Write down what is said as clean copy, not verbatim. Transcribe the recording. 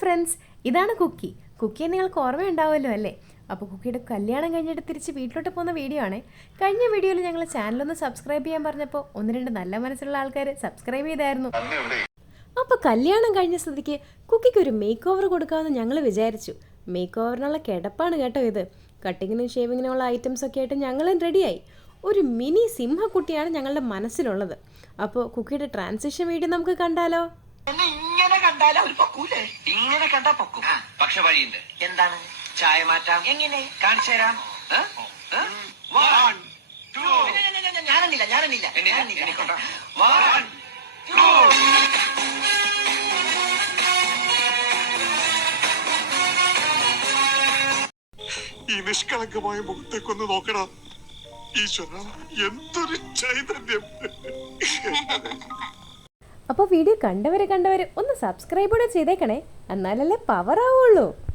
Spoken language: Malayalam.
ഫ്രണ്ട്സ്, ഇതാണ് കുക്കി. കുക്കിയെ നിങ്ങൾക്ക് ഓർമ്മയുണ്ടാവുമല്ലോ അല്ലേ? അപ്പോൾ കുക്കിയുടെ കല്യാണം കഴിഞ്ഞിട്ട് തിരിച്ച് വീട്ടിലോട്ട് പോകുന്ന വീഡിയോ ആണ്. കഴിഞ്ഞ വീഡിയോയിൽ ഞങ്ങൾ ചാനലൊന്ന് സബ്സ്ക്രൈബ് ചെയ്യാൻ പറഞ്ഞപ്പോൾ ഒന്ന് രണ്ട് നല്ല മനസ്സുള്ള ആൾക്കാർ സബ്സ്ക്രൈബ് ചെയ്തായിരുന്നു. അപ്പോൾ കല്യാണം കഴിഞ്ഞ സ്ഥിതിക്ക് കുക്കിക്ക് ഒരു മേക്ക് ഓവർ കൊടുക്കാമെന്ന് ഞങ്ങൾ വിചാരിച്ചു. മേക്ക് ഓവറിനുള്ള കിടപ്പാണ് കേട്ടോ ഇത്. കട്ടിങ്ങിനും ഷേവിങ്ങിനുമുള്ള ഐറ്റംസ് ഒക്കെ ആയിട്ട് ഞങ്ങളും റെഡിയായി. ഒരു മിനി സിംഹക്കുട്ടിയാണ് ഞങ്ങളുടെ മനസ്സിലുള്ളത്. അപ്പോൾ കുക്കിയുടെ ട്രാൻസിഷൻ വീഡിയോ നമുക്ക് കണ്ടാലോ? ഇങ്ങനെ കണ്ടാലോ പൊക്കൂലേ? ഇങ്ങനെ കണ്ടാ പൊക്കും. പക്ഷെ വഴിയുണ്ട്. എന്താണ്? ചായ മാറ്റാം. എങ്ങനെ? കാണിച്ചു തരാം. ഞാനെന്നില്ല. ഈ നിഷ്കളങ്കമായ മുഖത്തേക്കൊന്ന് നോക്കടാ. ഈശ്വര, എന്തൊരു ചൈതന്യം. അപ്പോൾ വീഡിയോ കണ്ടവരെ ഒന്ന് സബ്സ്ക്രൈബ് കൂടെ ചെയ്തേക്കണേ, എന്നാലല്ലേ പവർ ആവുള്ളൂ.